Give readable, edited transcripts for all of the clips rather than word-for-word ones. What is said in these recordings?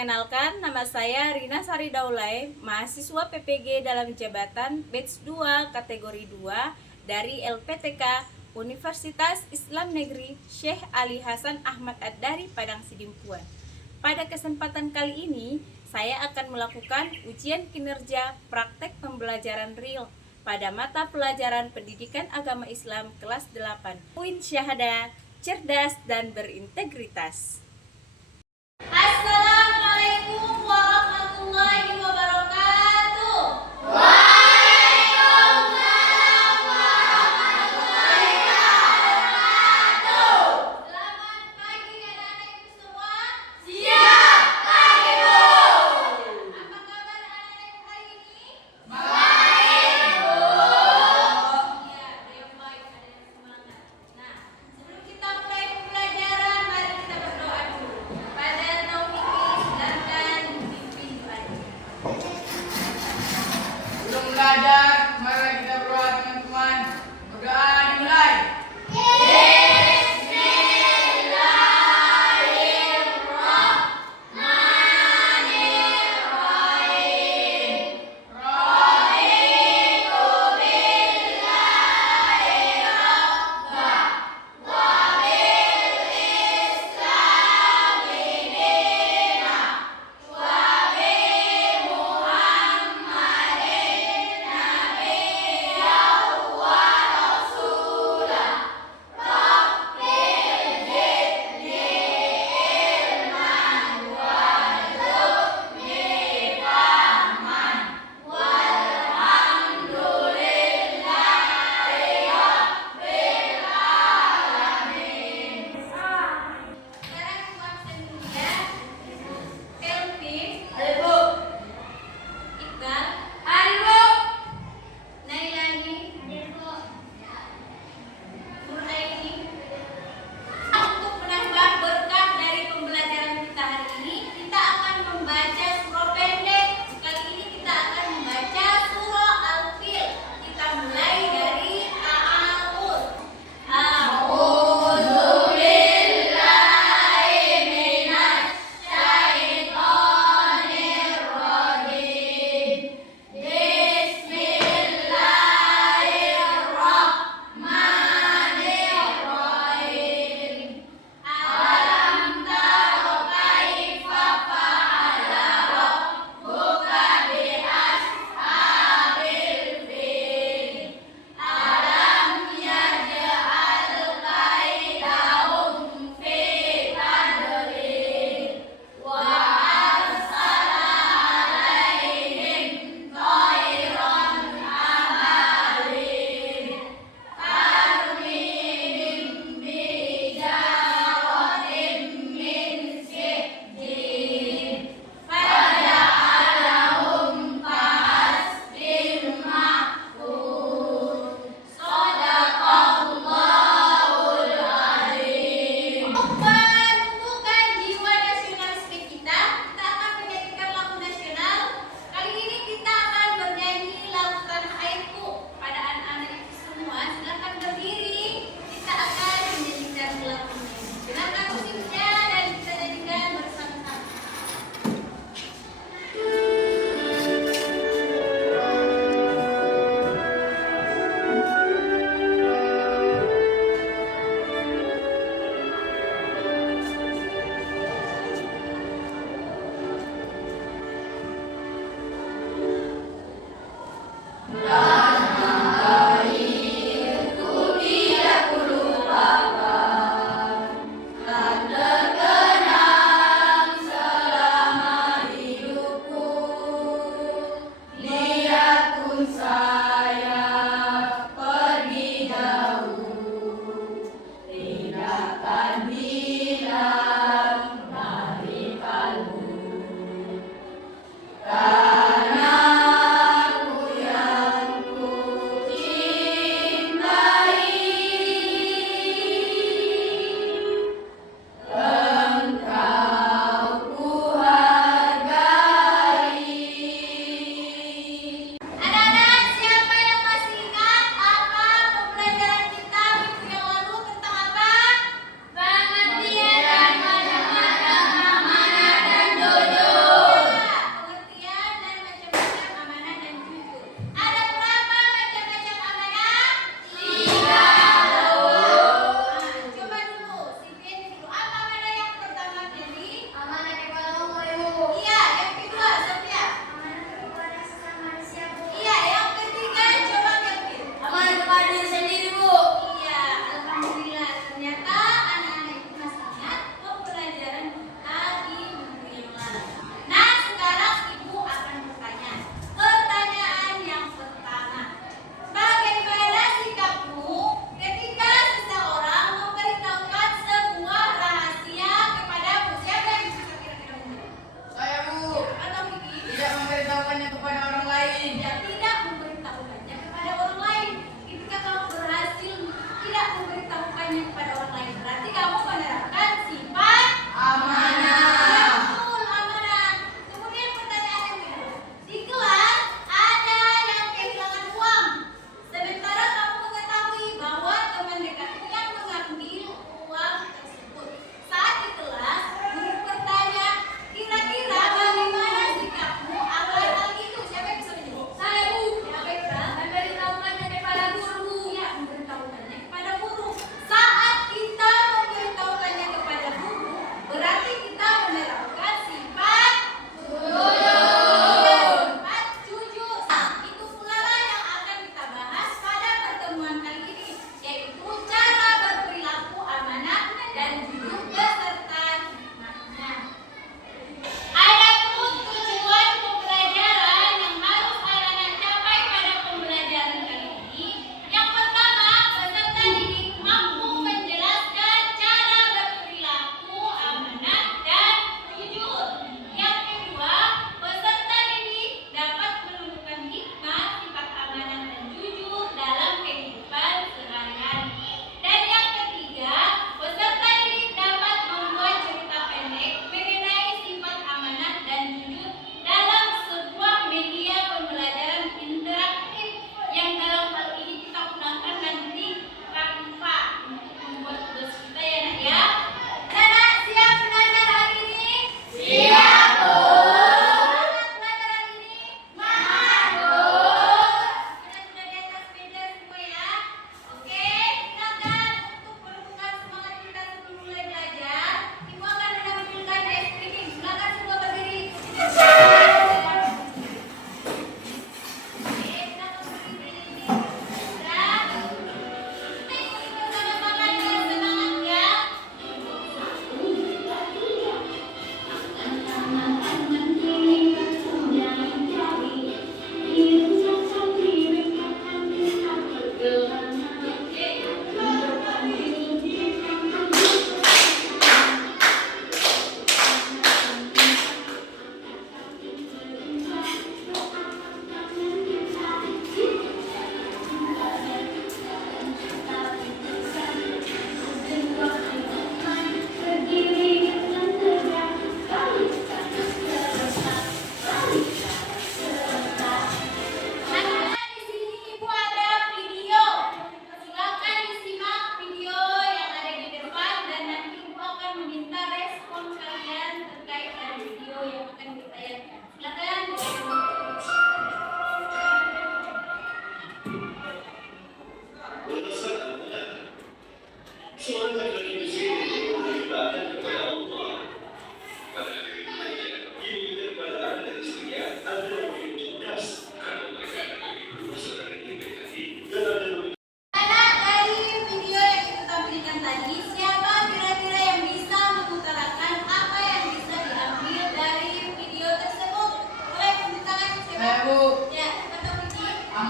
Perkenalkan, nama saya Rina Sari Daulay, mahasiswa PPG dalam jabatan Batch 2 kategori 2 dari LPTK Universitas Islam Negeri Syekh Ali Hasan Ahmad Ad-Dari Padang Sidimpuan. Pada kesempatan kali ini, saya akan melakukan ujian kinerja praktek pembelajaran real pada mata pelajaran Pendidikan Agama Islam kelas 8. Poin syahadah, cerdas dan berintegritas. Assalamualaikum warahmatullahi wabarakatuh. Waalaikumsalam warahmatullahi wabarakatuh. Selamat pagi anak-anak ibu semua. Siap pagi bu. Apa kabar anak-anak ibu hari ini? Baik bu. Ya, yang baik, ada yang semangat. Nah, sebelum kita mulai pembelajaran, mari kita berdoa dulu. Pada Belum belajar, mari kita berdoa teman-teman. Berdoa dimulai.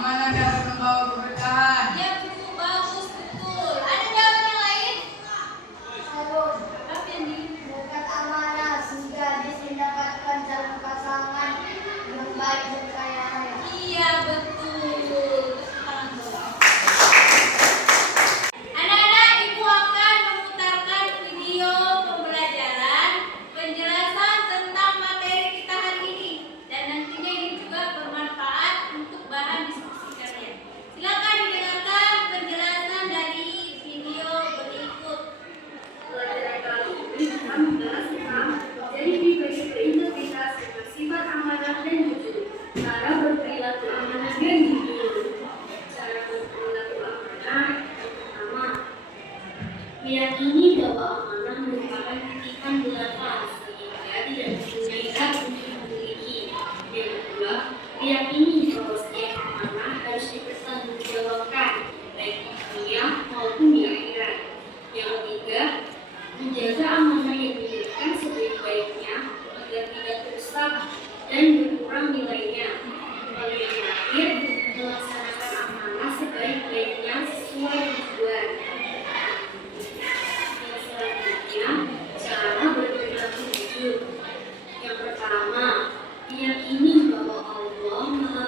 Amanah dapat membawa keberkahan. Ya betul, bagus betul. Ada jawaban yang lain? Harun, Apa yang di? berkat amanah sehingga dia mendapatkan calon pasangan yang baik dan kaya raya. Iya betul. Anak-anak, ibu akan memutarkan video pembelajaran penjelasan tentang materi kita hari ini dan nantinya ini juga bermanfaat untuk bahan diskusi kalian. Silakan didengarkan penjelasan dari video berikut. Pelajaran kali ini akan membahas tentang jadi pribadi berintegritas dengan sifat amanah dan jujur. Cara berperilaku amanah dan jujur. Cara berperilaku amanah yang pertama, meyakini bahwa amanah merupakan titipan belaka sehingga tidak mempunyai hak untuk memiliki. Yang kedua, meyakini bahwa setiap amanah harus dipertanggungjawabkan baik di dunia maupun di akhirat. Yang ketiga, menjaga amanah yang diberikan sebaik-baiknya agar tidak rusak dan berkurang nilainya. Lalu yang terakhir, melaksanakan amanah sebaik-baiknya sesuai tujuan. Yang selanjutnya, cara berperilaku jujur. Yang pertama, meyakini bahwa Allah Maha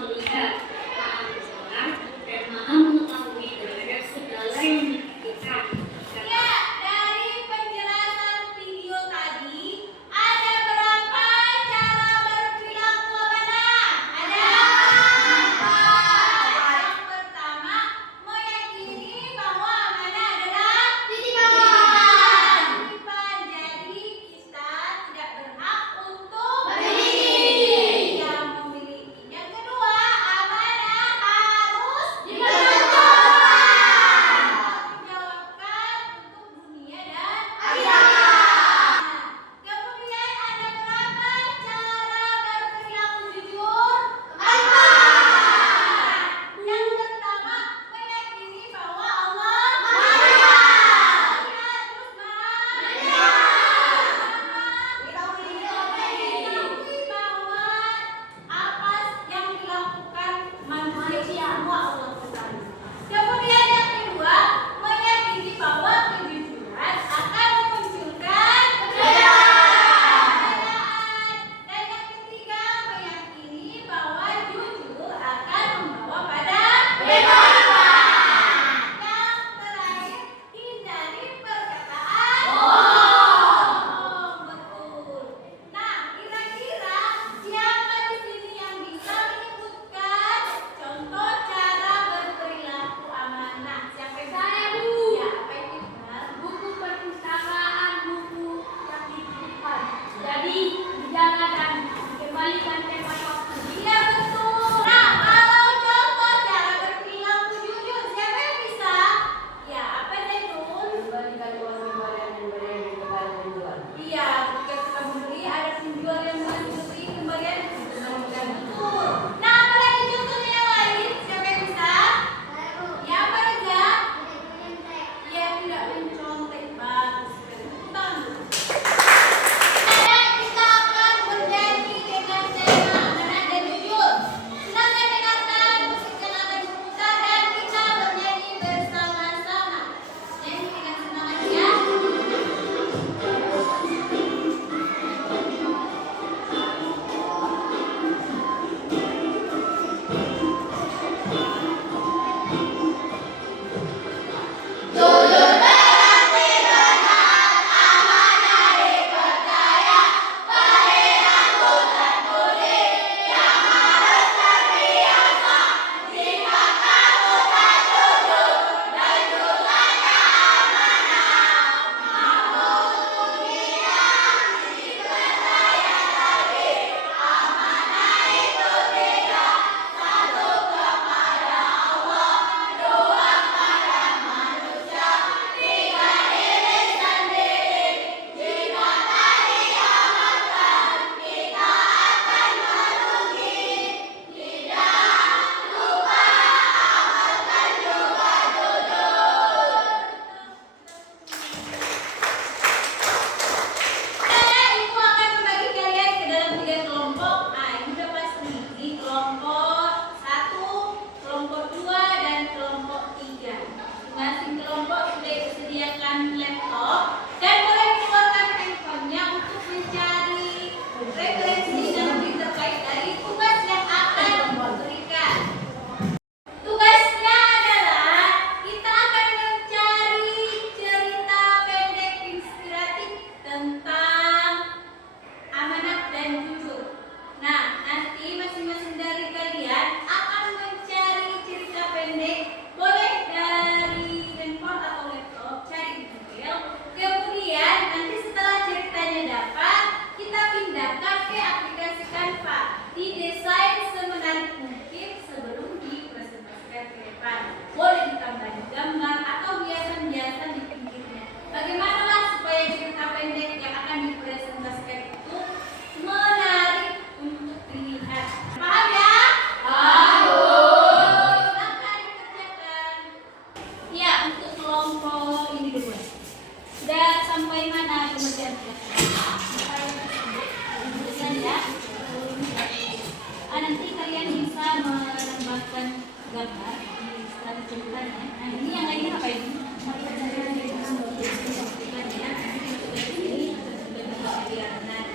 bisa menambahkan gambar di setelah ceritanya. Nah, ini yang lainnya apa ini? Nah,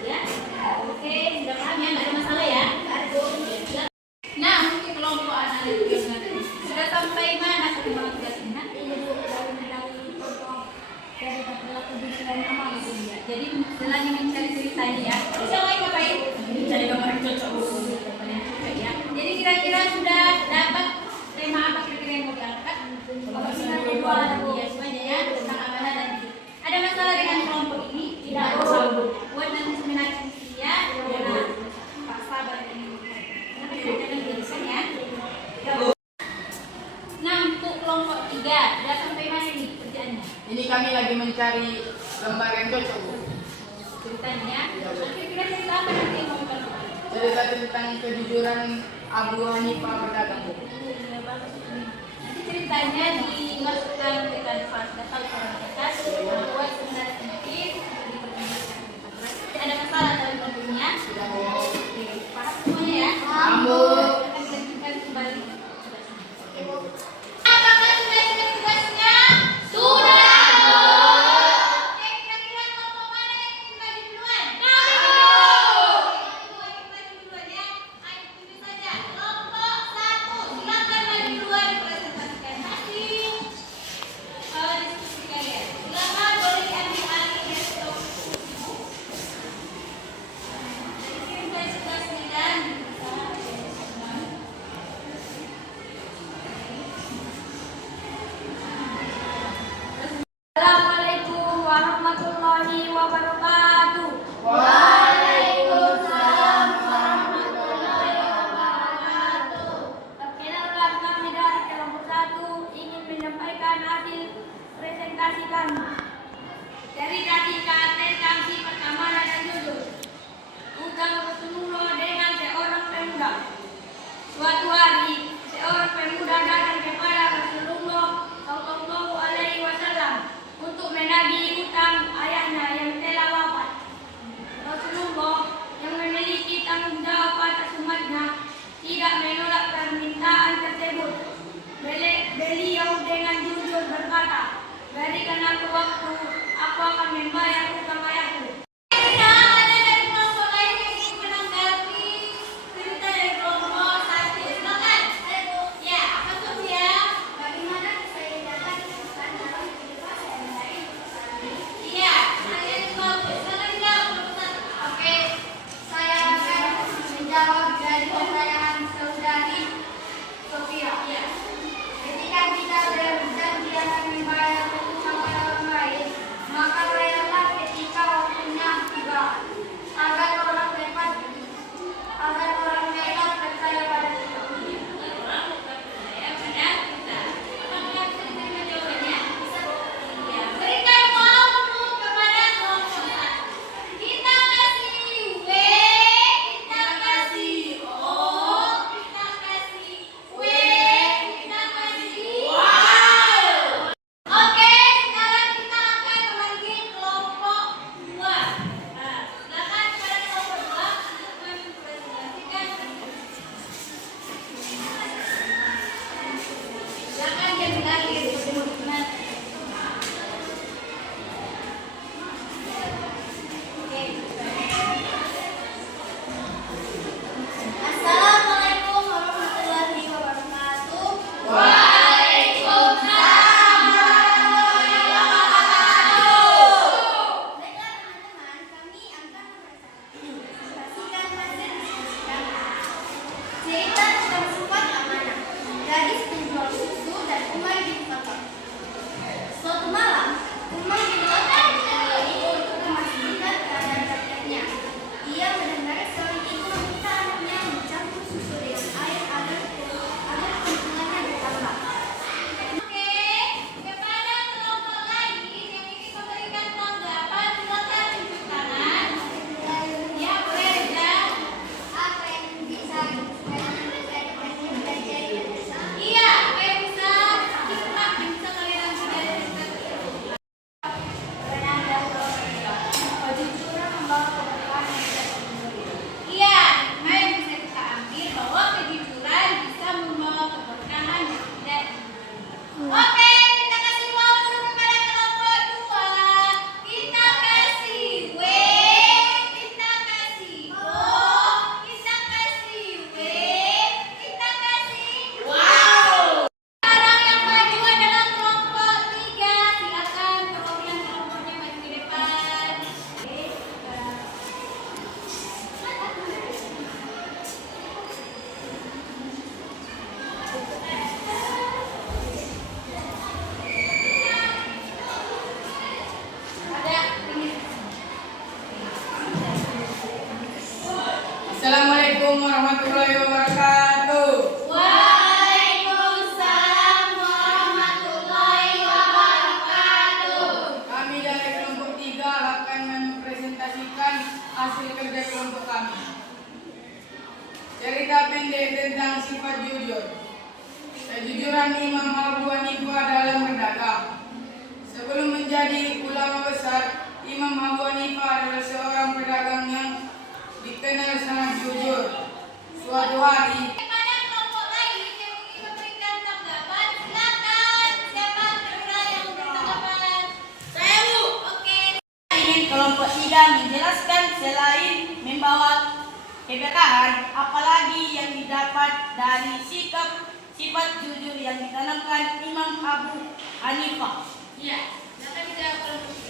ya. Oke, sudah paham ya, nggak ada masalah ya. Nah, untuk kelompok anak sudah sampai mana perkembangan tugasnya? Jadi selain mencari ceritanya ya, terus yang lain ngapain? Mencari gambar yang cocok. Ya. Jadi kira-kira sudah dapat tema apa kira-kira yang mau diangkat? Ya semuanya ya, tentang amanah dan hidup. Ada masalah dengan kelompok ini? Tidak. Buat nanti seminar ya. Pak sabar ini. Jangan dijelaskan ya. Nah, untuk kelompok 3, sudah sampai mana nih kerjaannya? Ini kami lagi mencari gambar yang cocok, Bu. Ceritanya ya. Kira-kira cerita apa nanti yang mau dibantu? Cerita tentang kejujuran Abu Hanifah berdagang, Bu. Iya, bagus ini. Nanti ceritanya dimasukkan ke kanvas data komunitas buat seminar sedikit diperkenalkan. Ada masalah dalam kelompoknya? Oke, paham semuanya ya? Kamu. Akan dilanjutkan kembali tugasnya. Apakah sudah siap tugasnya? Sudah. Oke, kira-kira kelompok mana yang ingin bagi duluan? Kami. Yang bagi duluan ya. Ayo tunjuk saja. Kelompok 1, silakan bagi duluan presentasikan hasil. Diskusikan ya. Silakan boleh diambil alih desktop. Kirimkan tugasnya dan Assalamualaikum warahmatullahi wabarakatuh. Waalaikumsalam warahmatullahi wabarakatuh. Perkenalkan, kami dari kelompok 1 ingin menyampaikan hasil presentasi kami. Dari tentang sifat keamanan dan jujur. Ungkap Rasulullah dengan seorang pemuda. Suatu hari, seorang pemuda datang kepada Rasulullah Shallallahu Alaihi Wasallam untuk menagih utang ayahnya yang telah wafat. Rasulullah yang memiliki tanggung jawab atas umatnya tidak menolak permintaan tersebut. Beliau dengan jujur berkata, "Berikan aku waktu, aku akan membayar utang ayahku." Ada dari kelompok lain yang ingin menanggapi cerita dari kelompok 1. Silakan. Ya, apa tuh ya? Bagaimana saya dapat kehidupan dalam kehidupan sehari-hari? Iya, ada di kelompok. Silakan jawab kelompok 1. Oke, saya akan menjawab dari pertanyaan saudari Sofia. Iya. Ketika kita berjanji akan membayar utang pada orang lain, maka bayarlah ketika waktunya tiba, agar orang dapat percaya pada kita. Berikan waktu kepada kelompok 1. Kita kasih W, kita kasih O, kita kasih W, kita kasih wow. Oke, sekarang kita akan memanggil kelompok 2. Nah, silakan kepada kelompok 2 untuk mempresentasikan. Silakan jadi lagi. Assalamualaikum warahmatullahi wabarakatuh. Waalaikumsalam warahmatullahi wabarakatuh. Baiklah teman-teman, kami akan mempresentasikan hasil diskusi kami. Cerita tentang sifat amanah, gadis penjual susu dan Umar bin Khattab. Suatu malam, Umar bin Khattab berkeliling untuk memastikan keadaan rakyatnya. Ia mendengar seorang ibu meminta anaknya mencampur susu dengan air agar kandungannya bertambah. Oke, kepada kelompok lain yang ingin memberikan tanggapan, silakan tunjuk tangan. Ya, boleh ya. Apa yang bisa kita pelajari dari Iya, apa yang bisa hikmah yang bisa kalian ambil dari cerita tersebut? tentang sifat jujur. Kejujuran Imam Abu Hanifah dalam berdagang. Sebelum menjadi ulama besar, Imam Abu Hanifah adalah seorang pedagang yang dikenal sangat jujur. Suatu hari, Kepada kelompok lain yang ingin memberikan tanggapan, silakan. Siapa kira yang memberi tanggapan? Saya, Bu. Oke. Ingin kelompok 3 menjelaskan selain membawa keberkahan, apalagi yang didapat dari sikap sifat jujur yang ditanamkan Imam Abu Hanifah. Iya. Silakan dijawab kelompok